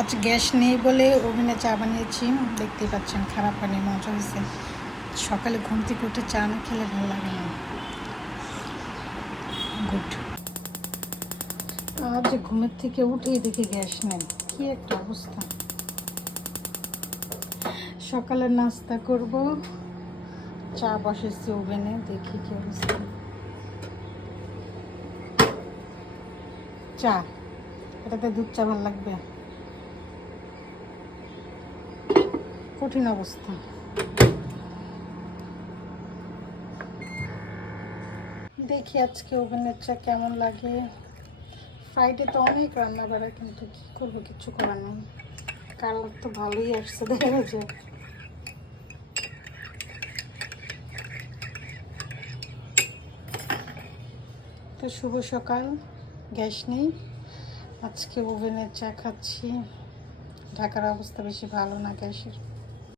আজ গ্যাস নেই বলে ওভেনে চা বানিয়েছি। দেখতেই পাচ্ছেন খারাপ পানি মজা হয়েছে। সকালে ঘুম থেকে উঠে চা না খেলে ভালো লাগে না। গুড। আজ ঘুমের থেকে উঠেই দেখি গ্যাস নেই, কি একটা অবস্থা। সকালে নাস্তা করব, চা বসেছি ওভেনে, দেখি কি অবস্থা। চা, এটাতে দুধ চা ভালো লাগবে। কঠিন অবস্থা। দেখি আজকে ওভেনের চা কেমন লাগে। ফ্রাইডে তো অনেক রান্না বাড়া, কিন্তু কি করবো, কিছু করার নেই। কালার তো ভালোই আসছে, দেখা যায়। তো শুভ সকাল। গ্যাস নেই, আজকে ওভেনের চা খাচ্ছি। ঢাকার অবস্থা বেশি ভালো না গ্যাসের।